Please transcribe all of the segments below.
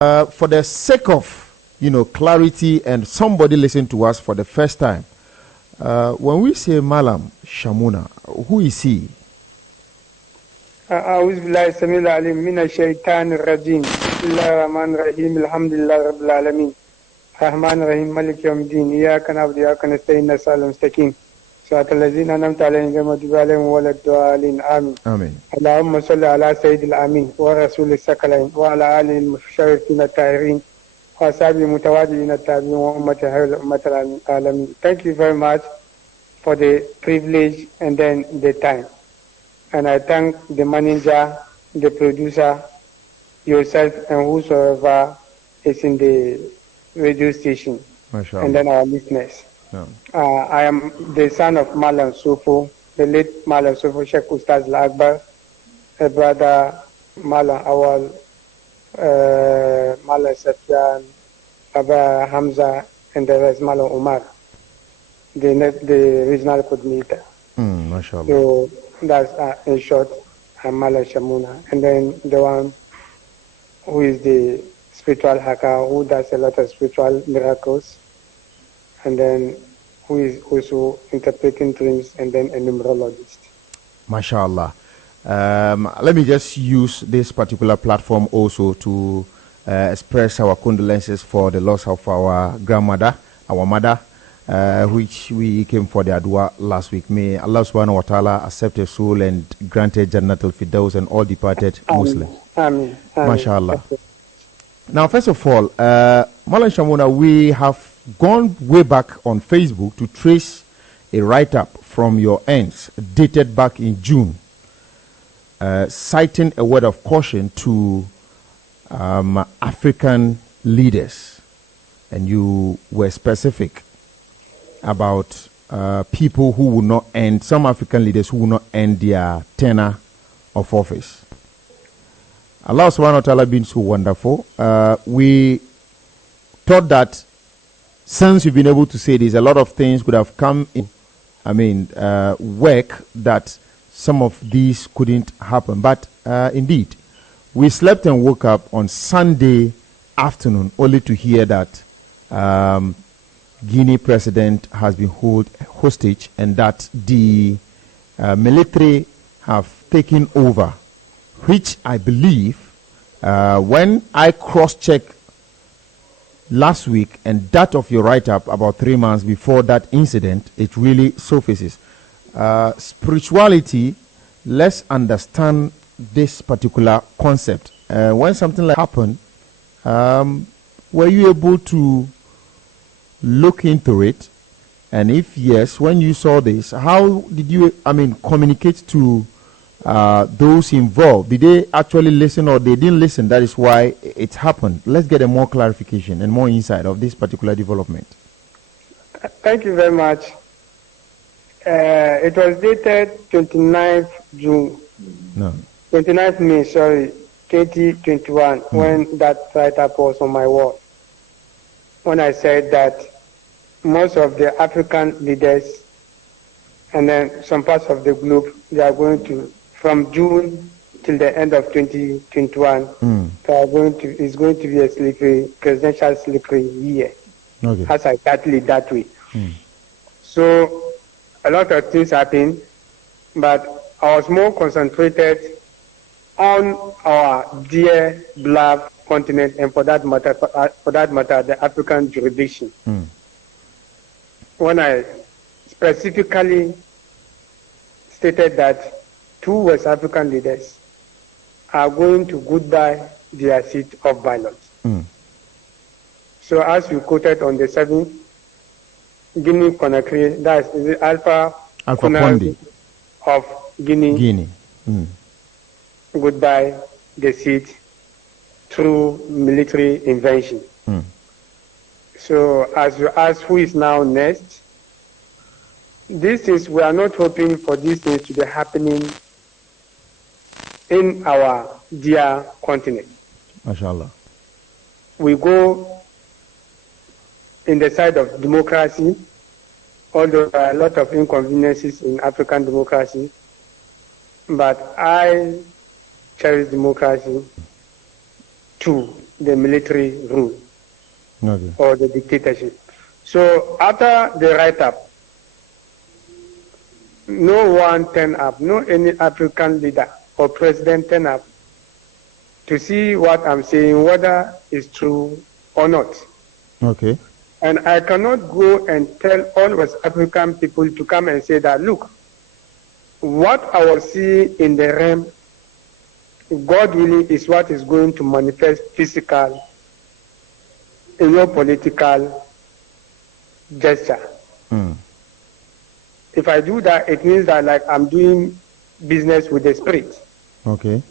For the sake of, clarity and somebody listen to us for the first time, when we say Mallam Sham-una, who is he? أعوذ بالله السميع العليم من الشيطان الرجيم بسم الله الرحمن الرحيم الحمد لله رب العالمين الرحمن الرحيم مالك يوم الدين إياك نعبد وإياك نستعين صراط المستقيم صراط الذين أنعمت عليهم غير المغضوب عليهم ولا الضالين آمين آمين. اللهم صل على سيد الأمين ورسول الثقلين وعلى آله المشرفين الطاهرين وأصحابه المتواضعين التابعين وأمة خير الأمة العالمين. Thank you very much for the privilege and then the time. And I thank the manager, the producer, yourself, and whosoever is in the radio station, and then our listeners. Yeah. I am the son of Mallam Sofo, the late Mallam Sofo, Sheikh Ustaz Akbar, a brother Mallam Awal, Mallam Safyan, Baba Hamza, and the rest Mallam Umar, the regional coordinator. Mashallah. So that's in short, I'm Mallam Sham-una, and then the one who is the spiritual hacker who does a lot of spiritual miracles, and then who is also interpreting dreams, and then a numerologist. Mashallah. Let me just use this particular platform also to express our condolences for the loss of our grandmother, our mother, which we came for the Adwa last week. May Allah subhanahu wa ta'ala accept her soul and grant her Jannatul Firdaus and all departed Muslims. Amen. Mashallah. Now, first of all, Mallam Sham-una, we have gone way back on Facebook to trace a write-up from your ends dated back in June, citing a word of caution to African leaders, and you were specific about people who will not end, some African leaders who will not end their tenure of office. Allah subhanahu wa ta'ala being so wonderful, we thought that since you've been able to say this, a lot of things could have come in, work that some of these couldn't happen. But indeed, we slept and woke up on Sunday afternoon only to hear that Guinea president has been held hostage and that the military have taken over, which I believe, when I cross-checked last week and that of your write-up about 3 months before that incident, it really surfaces. Spirituality, let's understand this particular concept. When something like happened, were you able to look into it? And if yes, when you saw this, how did you, communicate to those involved? Did they actually listen or they didn't listen? That is why it happened. Let's get a more clarification and more insight of this particular development. Thank you very much. It was dated 29th June. No. 29th May, 2021, when that write-up was on my wall. When I said that most of the African leaders and then some parts of the globe, they are going to, from June till the end of 2021, it's going to be a slippery, presidential slippery year. Okay. As I titled it that way. So a lot of things happened, but I was more concentrated on our dear beloved continent, and for that matter, the African jurisdiction. When I specifically stated that 2 West African leaders are going to goodbye their seat of violence. So as you quoted on the 7th, Guinea Conakry, that's the Alpha Conakry of Guinea. Goodbye the seat through military invention. So as you ask who is now next, these things, we are not hoping for these things to be happening in our dear continent. Mashallah. We go in the side of democracy, although there are a lot of inconveniences in African democracy, but I cherish democracy too. the military rule Okay. or the dictatorship. So after the write-up, no one turned up, no any African leader or president turned up to see what I'm saying, whether it's true or not. Okay. And I cannot go and tell all West African people to come and say that, look, what I was seeing in the realm, God willing, is what is going to manifest physical in your political gesture. Mm. If I do that, it means that like I'm doing business with the spirit. Okay.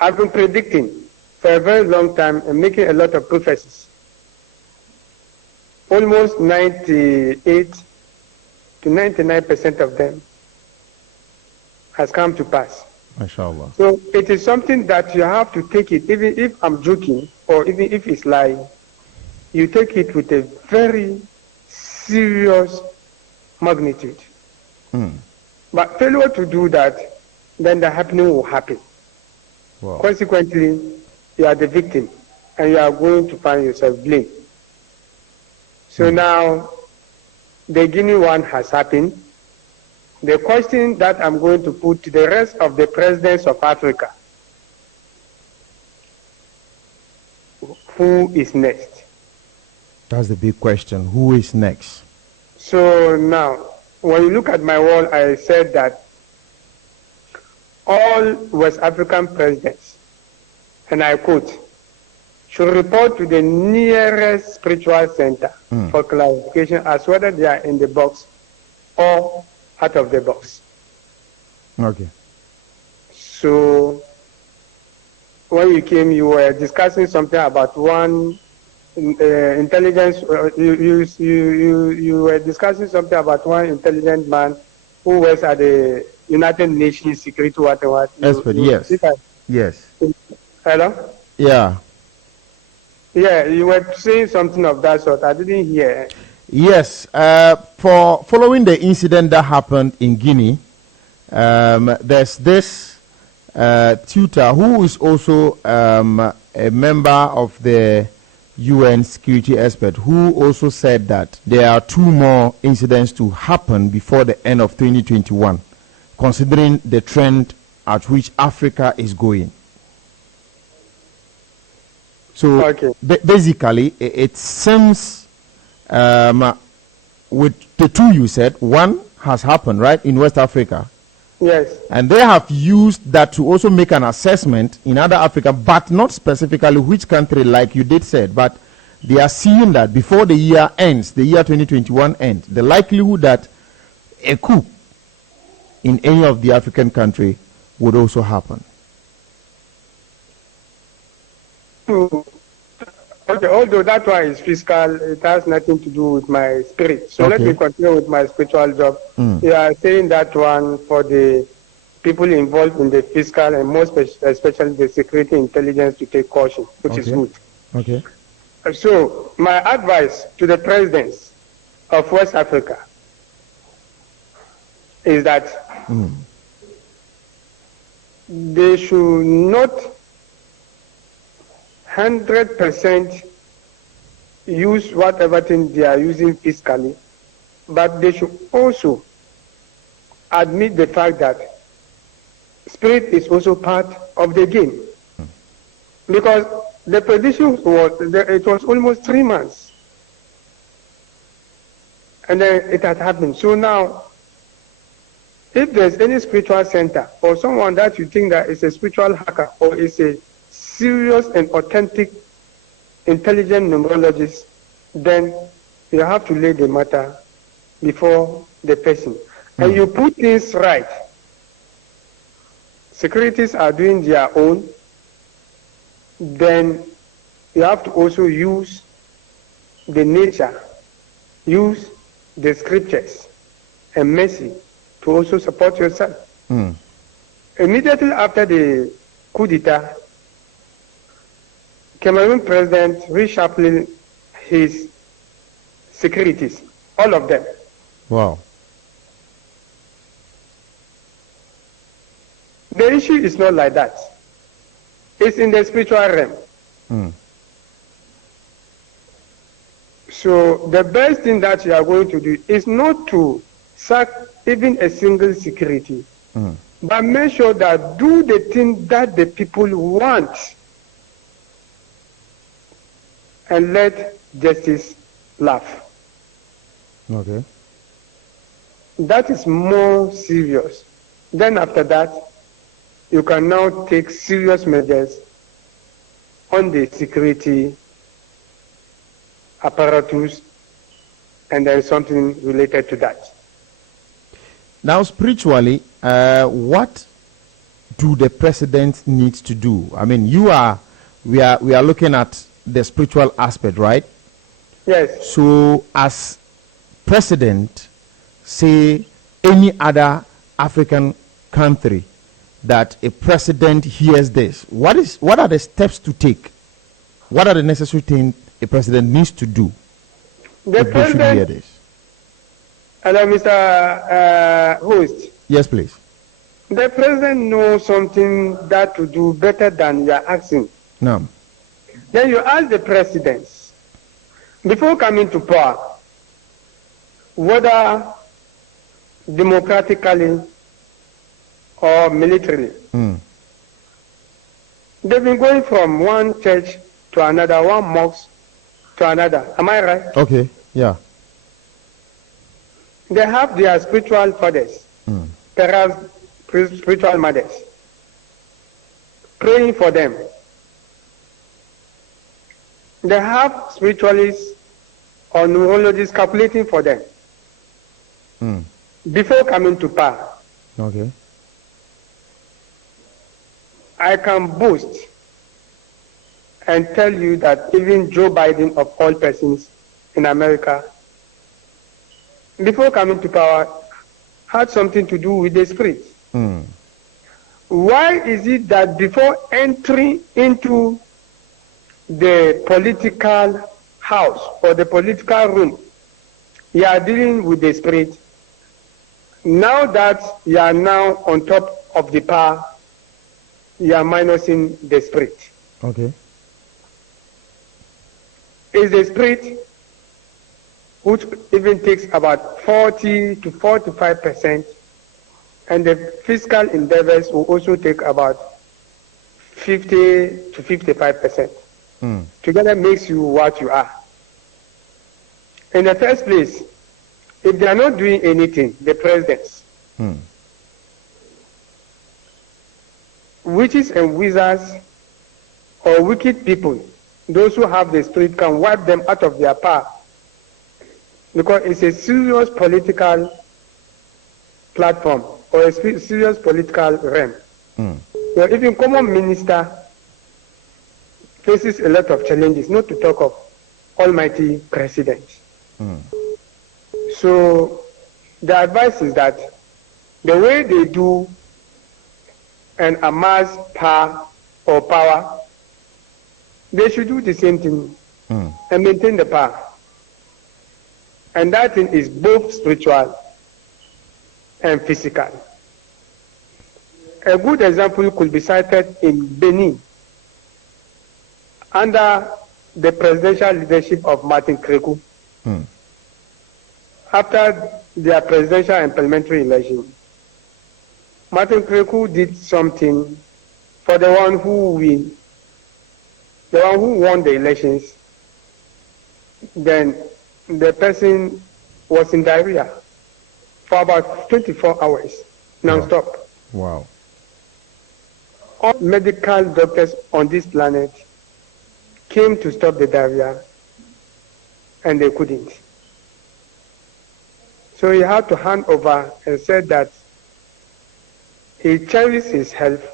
I've been predicting for a very long time and making a lot of prophecies. Almost 98 to 99% of them has come to pass. MashaAllah. So it is something that you have to take it, even if I'm joking or even if it's lying, you take it with a very serious magnitude. Mm. But failure to do that, then the happening will happen. Wow. Consequently, you are the victim and you are going to find yourself blamed. So now, the Guinea one has happened. The question that I'm going to put to the rest of the presidents of Africa, who is next? That's the big question. Who is next? So now, when you look at my wall, I said that all West African presidents, and I quote, should report to the nearest spiritual center for clarification as whether they are in the box or out of the box. Okay. So when you came, you were discussing something about one intelligence. You were discussing something about one intelligent man who was at the United Nations Security what. Expert, yes. Yes. Hello? Yeah. Yeah, you were saying something of that sort. I didn't hear. Yes. For following the incident that happened in Guinea, there's this tutor who is also a member of the UN security expert who also said that there are 2 more incidents to happen before the end of 2021, considering the trend at which Africa is going. So Okay. basically, it seems with the 2 you said, one has happened, right, in West Africa. Yes. And they have used that to also make an assessment in other Africa, but not specifically which country, like you did said, but they are seeing that before the year ends, the year 2021 ends, the likelihood that a coup in any of the African country would also happen. Okay, although that one is fiscal, it has nothing to do with my spirit. So let Okay. me continue with my spiritual job. Mm. You are saying that one for the people involved in the fiscal and most especially the security intelligence to take caution, which is Okay. good. Okay. So my advice to the presidents of West Africa is that they should not 100% use whatever thing they are using fiscally, but they should also admit the fact that spirit is also part of the game. Because the prediction was, it was almost 3 months. And then it had happened. So now, if there's any spiritual center or someone that you think that is a spiritual hacker or is a serious and authentic intelligent numerologist, then you have to lay the matter before the person. And you put things right. Securities are doing their own. Then you have to also use the nature, use the scriptures and mercy to also support yourself. Immediately after the coup d'etat, Cameroon president reshuffled his securities, all of them. Wow. The issue is not like that. is in the spiritual realm. Mm. So the best thing that you are going to do is not to sack even a single security, but make sure that do the thing that the people want and let justice laugh. Okay. That is more serious. Then after that, you can now take serious measures on the security apparatus, and there is something related to that. Now, spiritually, what do the president need to do? I mean, we are looking at the spiritual aspect, right? Yes. So, as president, say any other African country, that a president hears this, what are the steps to take? What are the necessary things a president needs to do The if they should hear president, this? hello, Mr. Host. Yes, please. The president knows something that to do better than you are asking. No. Then you ask the president, before coming to power, whether democratically or militarily, they've been going from one church to another, one mosque to another. Am I right? Okay. Yeah. They have their spiritual fathers, perhaps spiritual mothers, praying for them. They have spiritualists or neurologists calculating for them before coming to power. Okay. I can boast and tell you that even Joe Biden, of all persons in America, before coming to power, had something to do with the spirit. Why is it that before entering into the political house or the political room, you are dealing with the spirit? Now that you are now on top of the power, you are minusing the spirit. Okay. Is the spirit, which even takes about 40 to 45%, and the physical endeavors will also take about 50 to 55%. Together makes you what you are. In the first place, if they are not doing anything, the presidents, witches and wizards or wicked people, those who have the spirit can wipe them out of their power, because it's a serious political platform or a serious political realm. So even common minister faces a lot of challenges, not to talk of almighty president. So the advice is that the way they do and amass power, they should do the same thing and maintain the power. And that thing is both spiritual and physical. A good example could be cited in Benin under the presidential leadership of Martin Kreku. After their presidential and parliamentary election, Martin Kreku did something for the one who won the elections. Then the person was in diarrhea for about 24 hours, non-stop. Wow. All medical doctors on this planet came to stop the diarrhea, and they couldn't. So he had to hand over and said that he cherished his health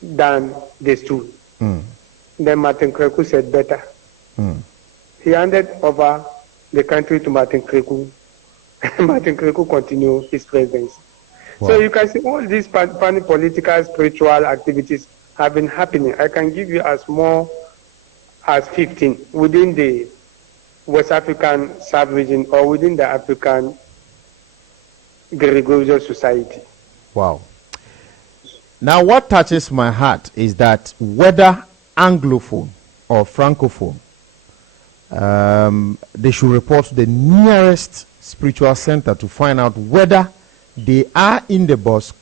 than the stool. Then Martin Kreku said better. He handed over the country to Martin Kreku, and Martin Kreku continued his presidency. Wow. So you can see all these political, spiritual activities have been happening. I can give you as more as 15 within the West African sub-region or within the African Gregorian Society. Wow. Now, what touches my heart is that whether Anglophone or Francophone, they should report to the nearest spiritual center to find out whether they are in the box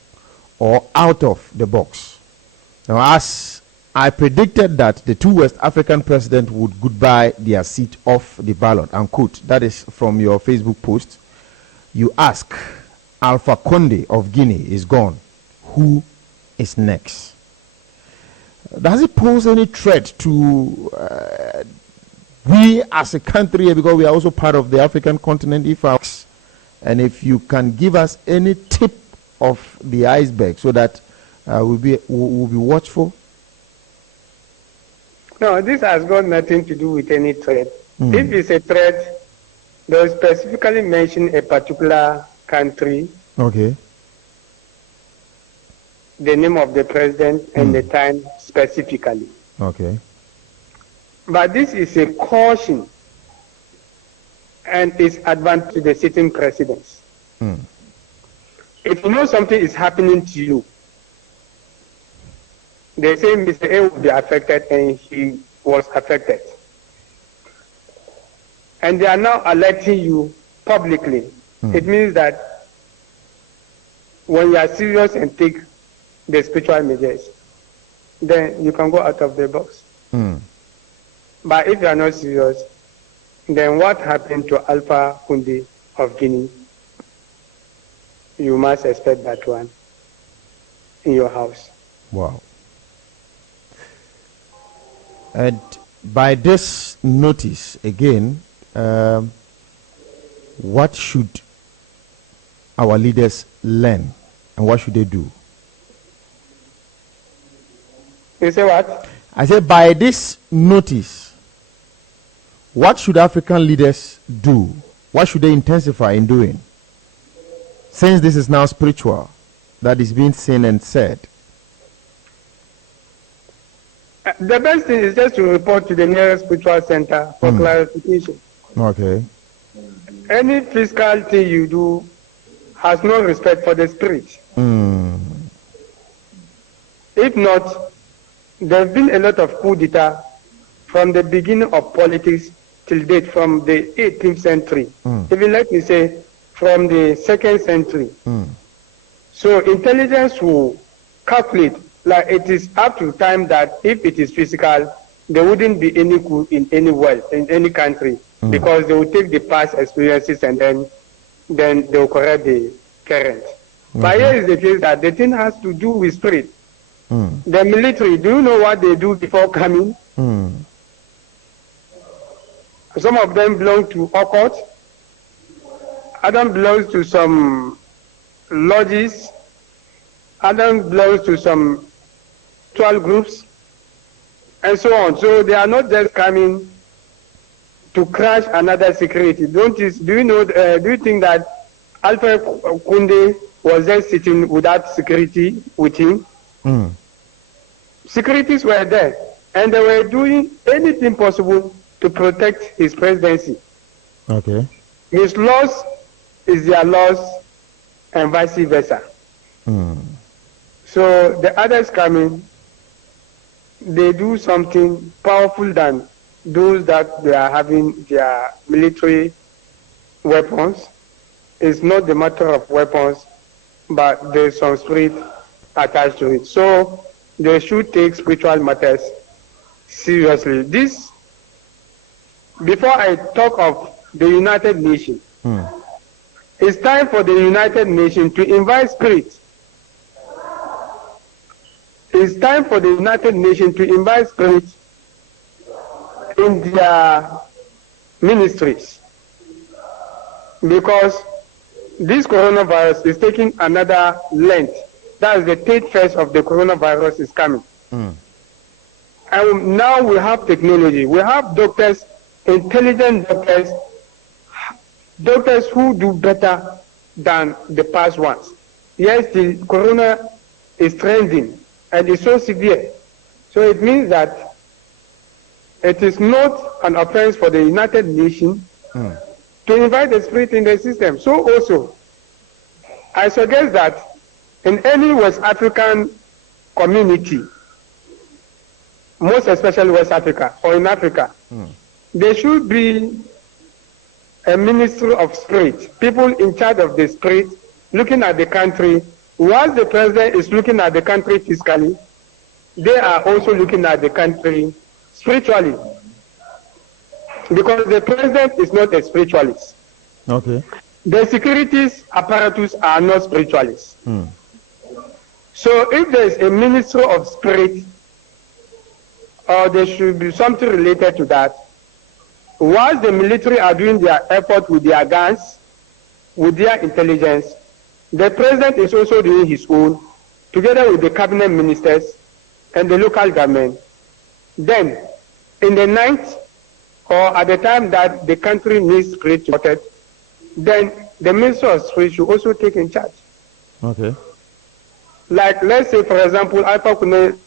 or out of the box. Now, as I predicted that the two West African presidents would goodbye their seat off the ballot, unquote, that is from your Facebook post, you ask, Alpha Conde of Guinea is gone. Who is next? Does it pose any threat to we as a country, because we are also part of the African continent, and if you can give us any tip of the iceberg so that we'll be watchful? No, this has got nothing to do with any threat. If it's a threat, they'll specifically mention a particular country, okay, the name of the president, and the time specifically. Okay. But this is a caution, and it's advantage to the sitting presidents. If you know something is happening to you, they say Mr. A will be affected, and he was affected. And they are now alerting you publicly. It means that when you are serious and take the spiritual measures, then you can go out of the box. But if you are not serious, then what happened to Alpha Conde of Guinea? You must expect that one in your house. Wow. And by this notice, again, what should our leaders learn and what should they do? You say what? I said, by this notice, what should African leaders do? What should they intensify in doing? Since this is now spiritual, that is being seen and said. The best thing is just to report to the nearest spiritual center for clarification. Okay. Any physical thing you do has no respect for the spirit. If not, there have been a lot of coup d'etat from the beginning of politics till date, from the 18th century. Even let me say, from the 2nd century. So intelligence will calculate, like it is up to time that if it is physical, there wouldn't be any coup in any world, in any country, because they will take the past experiences and then they will correct the current. But here is the case that the thing has to do with spirit. The military, do you know what they do before coming? Some of them belong to occult, others belong to some lodges, others belong to some 12 groups, and so on. So they are not just coming to crash another security. Do you think that Alpha Conde was just sitting without security with him? Securities were there, and they were doing anything possible to protect his presidency. Okay. His loss is their loss, and vice versa. So the others coming, they do something powerful than those that they are having their military weapons. It's not the matter of weapons, but there's some spirit attached to it. So they should take spiritual matters seriously. This, before I talk of the United Nations, it's time for the United Nations to invite spirit. It's time for the United Nations to invite spirit in their ministries, because this coronavirus is taking another length. That is the third phase of the coronavirus is coming. And now we have technology. We have doctors, intelligent doctors, doctors who do better than the past ones. Yes, the corona is trending and it's so severe. So it means that it is not an offense for the United Nations to invite the spirit in the system. So also, I suggest that in any West African community, most especially West Africa or in Africa, there should be a ministry of spirit, people in charge of the spirit, looking at the country. Whilst the president is looking at the country fiscally, they are also looking at the country spiritually. Because the president is not a spiritualist. Okay. The securities apparatus are not spiritualists. So if there is a ministry of spirit, or there should be something related to that, whilst the military are doing their effort with their guns, with their intelligence, the president is also doing his own, together with the cabinet ministers and the local government. Then, in the night, or at the time that the country needs spirit supported, then the Minister of Spirit should also take in charge. Okay. Like, let's say, for example, Alpha Kunde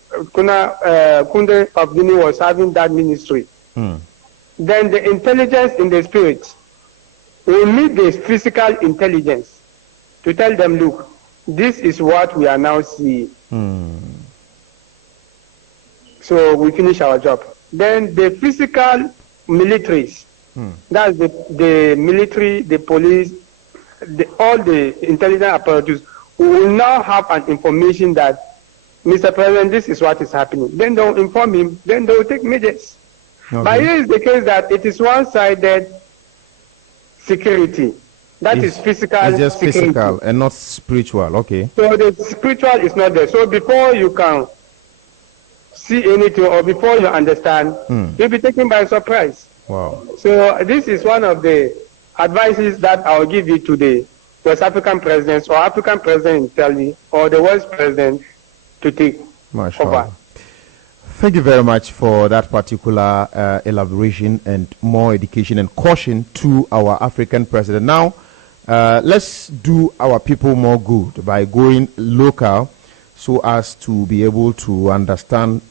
of Guinea was having that ministry. Then the intelligence in the spirit will meet the physical intelligence to tell them, look, this is what we are now seeing. So we finish our job. Then the physical militaries, that's the military, the police, all the intelligence apparatus, we will now have an information that, Mr. President, this is what is happening. Then they'll inform him, then they'll take measures. Okay. But here is the case that it is one-sided security. That is physical. It's just security. physical and not spiritual. Okay. So the spiritual is not there. So before you can see anything or before you understand, you'll be taken by surprise. Wow. So this is one of the advices that I'll give you to the West African presidents or African president internally or the West president to take over. Thank you very much for that particular elaboration and more education and caution to our African president. Now, let's do our people more good by going local so as to be able to understand